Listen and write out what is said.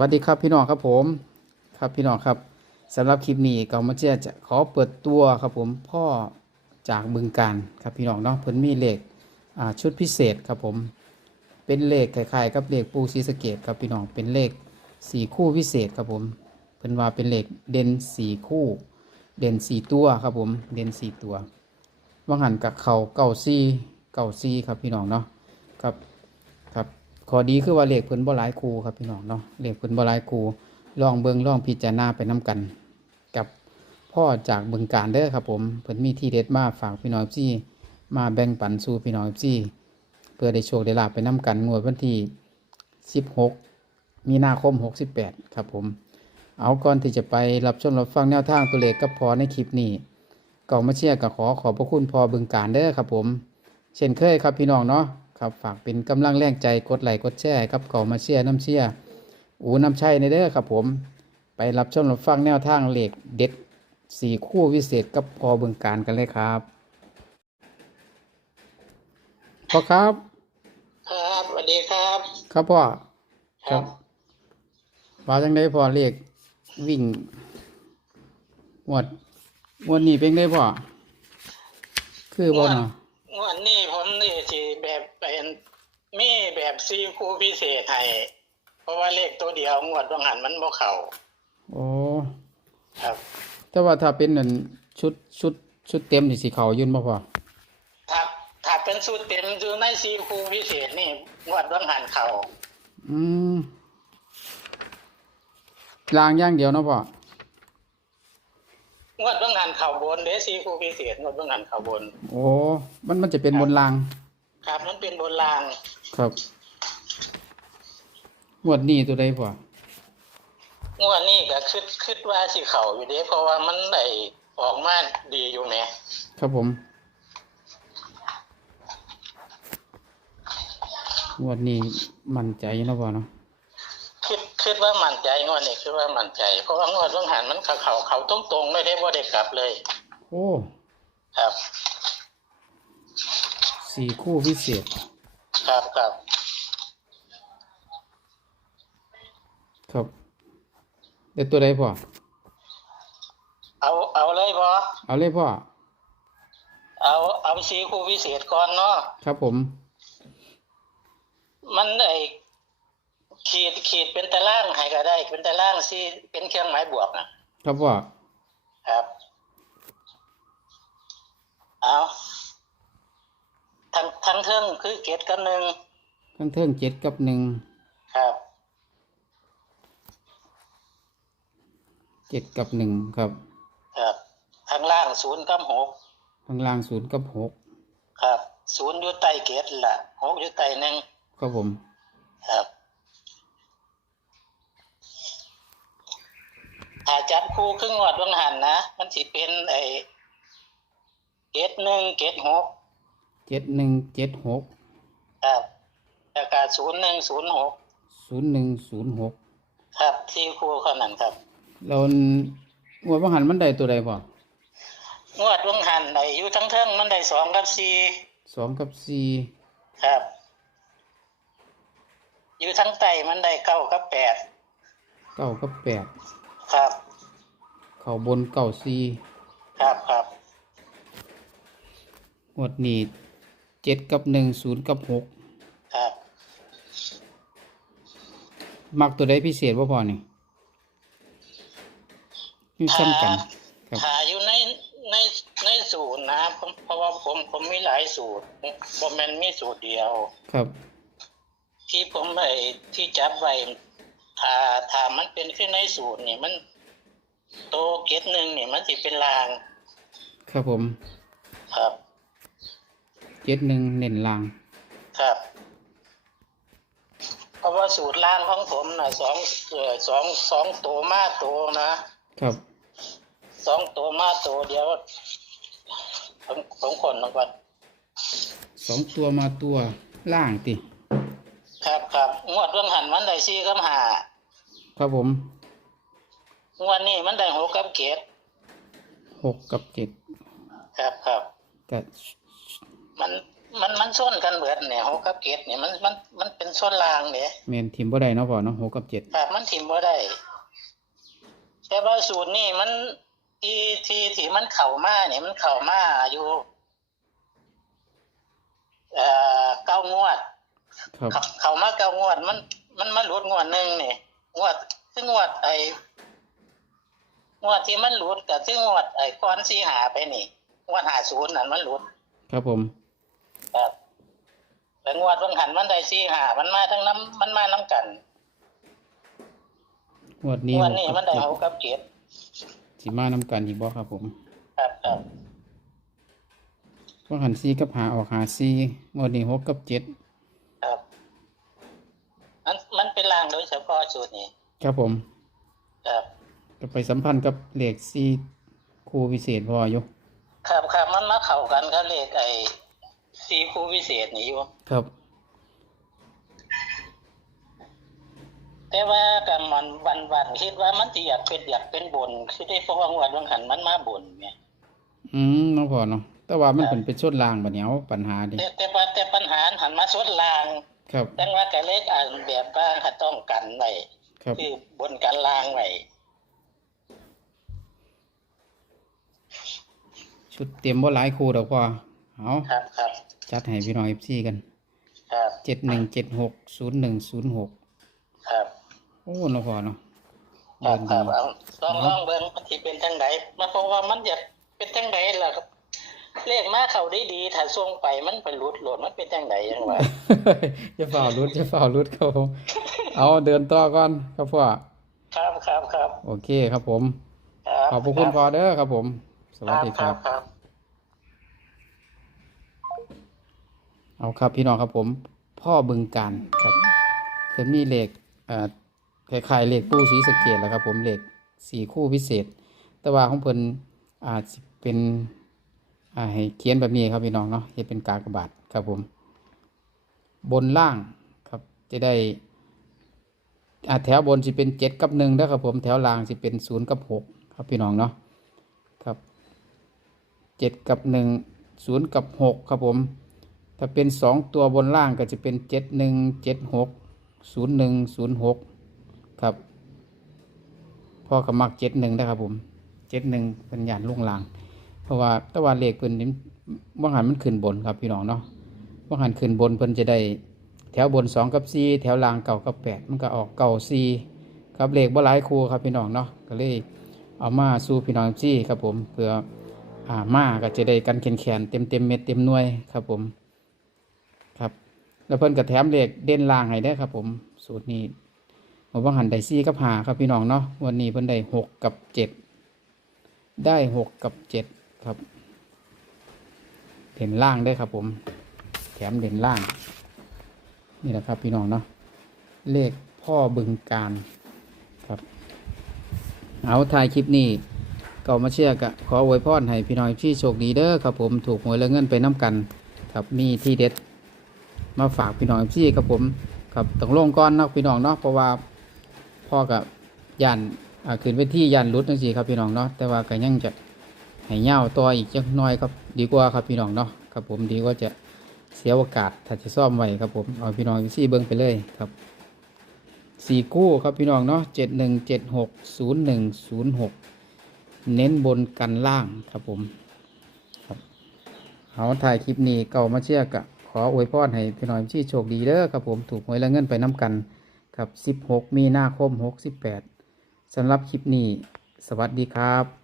วัสดีครับพี่น้องครับผมครับพี่น้องครับสำหรับคลิปนี้ก็มาเชียร์จะขอเปิดตัวครับผมพ่อจากบึงการครับพี่น้องเนาะเพิ่นมีเลขอ่าชุดพิเศษครับผมเป็นเลขคล้ายๆกับเลขปูซีสเกตครับพี่น้องเป็นเลขสี่คู่พิเศษครับผมเพิ่นว่าเป็นเลขเด่นสี่คู่ เด่นสี่ตัวครับผมเด่นสี่ตัวว่างหันกับเขาเก่าซีเก่าซีครับพี่น้องเนาะครับ ข้อดีคือว่าเลขเพิ่นบ่หลายคูครับพี่น้องเนาะเลขเพิ่นบ่หลายคูลองเบิ่งลองพิจารณาไปนํกัน กับพ่อจากบึงการเด้อครับผมเพิ่นมีที่เด็ดมาฝากพี่น้องที่มาแบ่งปันสู่พี่น้องที่เพื่อได้โชคได้ลาภไปนํกันงวดวันที่ 16 มีนาคม 68 ครับผม เอาก่อนที่จะไปรับชมรับฟังแนวทางตัวเลขกับพอในคลิปนี้ก่อนมาเชียร์ก็ขอขอบพระคุณพอบึงการเด้อครับผม เช่นเคยครับพี่น้องเนาะ ครับฝากเป็นกำลังแรงใจกดไลค์กดแชร์ครับก่อมาเชียร์น้ำเชียร์อูน้ำชัยในเด้อครับผม ไปรับชมรับฟังแนวทางเหล็กเด็ดสี่คู่วิเศษกับพอบึงการกันเลยครับพ่อครับ ครับสวัสดีครับ ครับพ่อครับว่าจังได้พ่อเลขวิ่งหมวดหมวดนี้เป็นได้พ่อ คือบ่เนาะงวดนี้ผมนี่สิแบบเป็น มีแบบซีคูพิเศษให้เพราะว่าเลขตัวเดียวงวดต้องหันมันบ่เข้าโอ้ครับ แต่ว่าถ้าเป็นนั่นชุดชุดชุดเต็มที่สีเขายุ่นบ่พ่อถ้าถ้าเป็นสูตรเต็มอยู่ในซีคูพิเศษนี่งวดต้องหันเข้าอืมลางอย่างเดียวเนาะพ่องวดต้องหันเข้าบนเด้ซีคูพิเศษงวดต้องหันเข้าบน โอ้มันมันจะเป็นบนราง ครับมันเป็นบนรางครับงวดนี้ตัวใดพ่องวดนี้ก็คิดคิดว่าสิเข้าอยู่เด้เพราะว่ามันได้ออกมาดีอยู่แหมครับผมงวดนี้มั่นใจเนาะพ่อเนาะคิดคิดว่ามั่นใจงวดนี้คิดว่ามั่นใจ เพราะว่างวดต้องหันมันเขาเขาเขาตรงตรงๆไม่ได้ว่าได้กลับเลย โอ้ ครับ สี่คู่พิเศษ ครับครับครับเด็ดตัวใดพ่อ เอาเอาเลยบอเอาเลยพ่อ เอาเอาสีคู่พิเศษก่อนเนาะครับผม มันได้ขีดขีดเป็นตารางให้ก็ได้ เป็นตารางสีเป็นเครื่องหมายบวกนะครับพ่อ ครับ เอาทั้งทั้ง เทิงคือเกตกับหนึ่งทั้งเทิงเจ็ดกับหนึ่งครับ เจ็ดกับหนึ่งครับ ครับข้างล่างศูนย์กับหกข้างล่างศูนย์กับหกครับศูนย์อยู่ใต้เกตล่ะหกอยู่ใต้หนึ่งครับผม ครับถ้าจับคู่ครึ่งวัดวังหันนะ มันสิเป็นไอ้เกตหนึ่งเกตหก เจ็ดหนึ่งเจ็ดหกครับแล้วก็ศูนย์หนึ่งศูนย์หกศูนย์หนึ่งศูนย์หกครับที่คู่เท่านั้นครับเรางวดว่างหันมันได้ตัวใดพ่องวดวังหันไอ้อยู่ทั้งเทิงมันได้สองกับสี่สองกับสี่ครับ อยู่ทั้งไตมันได้เก้ากับแปดเก้ากับแปดครับ เขาบนเก้าสี่ครับครับงวดนี้ เจ็ดกับหนึ่งศูนย์กับหกครับมักตัวใดพิเศษบ่พอนี่นี่ซ้ำกัน ครับถ้าอยู่ในในในสูตรนะผมเพราะว่าผมผมมีหลายสูตรผมแมันมีสูตรเดียว ครับ ที่ผมไปที่จับไว้ถ้าถ้ามันเป็นขึ้นในสูตรนี่มัน โตเกตหนึ่งนี่มันสิเป็นลาง ครับผม ครับ เจ็ดหนึ่งเน้นลาง ครับ เพราะว่าสูตรล่างของผมนะสองเอ่อสองสองตัวมาตัวนะครับ สองตัวมาตัวเดียวผมผมคนลงก่อนสองตัวมาตัวล่างติ ครับครับงวดเรื่องหันมันได้สี่กับห้าครับผมงวดนี้มันได้หกกับเกตหกกับเจ็ดครับครับ กับ มันมันมันส้นกันเบิดเนี่ยหกกับเจ็ดเนี่ยมันมันมันเป็นส้นรางเนี่ยแม่นทีมบ่ได้เนาะพ่อเนาะหกกับเจ็ดครับมันถิ่มบ่ได้แต่ว่าสูตรนี่มันที่ที่ที่มันเข่ามาเนี่ยมันเข่ามาอยู่เอ่อเก้างวดครับเขาเขามาเก้างวด มัน มันมาหลุดงวดหนึ่งนี่งวดซึ่งงวดไอ้งวดที่มันหลุดกับซึ่งงวดไอ้ก้อนสีหาไปนี่งวดหาศูนย์นั่นมันหลุด ครับผม ครับแต่งวดบางหันมันได้สีหามันมาทั้งน้ำมันมาน้ำกันงวดนี้งวดนี้หกมันกัได้บหเจ็กดกับเจ็ดสิมานํกันอีกบ่ครับผม ครับครับว่าหันซีกับหาออกหาซีงวดนี้หกกับเจ็ดครับ มันมันเป็นรางโดยเฉพาะสูตรนี้ ครับผม ครับก็ไปสัมพันธ์กับเลขซีคู่พิเศษพออยู่ ครับครับมันมาเข้ากันกับเลขไอ้ สีคูวิเศษนี่อยู่ครับ แต่ว่ากันมันวันวันๆคิดว่ามันสิอยากเป็นอยากเป็นบนคือได้เพราะว่างวดบางหันมันมาบนไงอืมเนาะพ่อเนาะแต่ว่ามันเป็นเป็นชดรางบัดเนี้ยเอาปัญหาดิแต่แต่ว่าแต่ปัญหาหันมาสวนลางครับดังว่าแต่เลขอ่านแบบบ้างค่ะต้องกันไว้ครับคือบนกันลางไว้ชุดเตรียมบ่หลายคู่ดอกพ่อเอาครับครับ จัดให้พี่น้อง FC กันครับเจ็ดหนึ่งเจ็ดหกศูนย์หนึ่งศูนย์หกครับโอ้เนาะพ่อเนาะครัเดิบนคดีรับเอาลองลองเบิ่งมันสิเป็นจังไดมาเพราะว่ามันอยากเป็นจังไดล่ะครับเลขมาเข้าได้ดีถ้าส่งไปมันไปหลุดโหลดมันเป็นจังไดจังว่าจะฝ่ารุดจะฝ่ารุดครับผมเอาเดินต่อก่อนครับพ่อครับครับครับโอเคครับผมครับขอบพระคุณพ่อเด้อครับผม สวัสดีครับ ครับ เอาครับพี่น้องครับผม พ่อบึงการครับเพิ่นมีเหลขเอ่อคล้ายๆเลขปูสีสเกตแหล้วครับ ผมเหลขสี่คู่พิเศษ แต่ว่าของเพิ่นอาจสิเป็นให้เขียนแบบนี้ครับพี่น้องเนาะเฮ็ดเป็นกากบาทครับผม บนล่างครับจะได้แถวบนสิเป็นเจ็ดกับหนึ่งนะครับผมแถวล่างสิเป็นศูนย์กับหกครับพี่น้องเนาะครับเจ็ดกับหนึ่งศูนย์กับหกครับผม ถ้าเป็นสองตัวบนล่างก็จะเป็นเจ็ดหนึ่งเจ็ดหกศูนย์หนึ่งศูนย์หกครับพ่อก็มักเจ็ดหนึ่งนะครับผมเจ็ดหนึ่งเป็นยานลุ่งลาง เพราะว่าตะวันเลขเพิ่นว่างหันมันขึ้นบนครับพี่น้องเนาะว่างหันขึ้นบนเพิ่นจะได้ แถวบนสองกับสี่แถวล่างเก่ากับแปดมันก็ออกเก่าสี่ครับเลขบ่หลายคู่ครับพี่น้องเนาะก็เลยเอามาสู่พี่น้องซี่ครับผมเพื่ออ่ามาก็จะได้กันแขนแขนเต็มเต็มเม็ดเต็มหน่วยครับผม แล้วเพิ่นก็แถมเลขเด่นล่างให้ได้ครับ ผมสูตรนี้ผมว่าหันได้ซี่กับหาครับพี่น้องเนาะวันนี้เพิ่นได้หกกับเจ็ดได้หกกับเจ็ดครับเด่นล่างได้ครับ ผม แถมเด่นล่าง นี่แหละครับ พี่น้องเนาะเลขพ่อบึงการครับ เอาถ่ายคลิปนี้ก็มาเชื่อกะขออวยพรให้พี่น้องที่โชคดีเด้อครับ ผมถูกหวยและเงินไปน้ำกัน ครับมีที่เด็ด มาฝากพี่น้องพี่ครับผมครับต้องลงก้อนเนาะพี่น้องเนาะเพราะว่าพ่อกับยันอ่าขึ้นไปที่ยันรุดจังซี่ครับพี่น้องเนาะแต่ว่าก็ยังจะให้เงาต่ออีกจักน้อยครับดีกว่าครับพี่น้องเนาะครับผมดีกว่าจะเสียโอกาสถ้าจะซ่อมไว้ครับผมเอาพี่น้องซี่เบิ้งไปเลยครับสี่กู้ครับพี่น้องเนาะเจ็ดหนึ่งเจ็ดหกศูนย์หนึ่งศูนย์หกเน้นบนกันล่างครับผมครับเอาถ่ายคลิปนี้เก่ามาเชื่อกะข ออวยพรให้พี่น้อยชี้โชคดีเด้อครับผมถูกหวยและเงินไปน้ำกันครับ 16 มีนาคม 68สำหรับคลิปนี้ สวัสดีครับ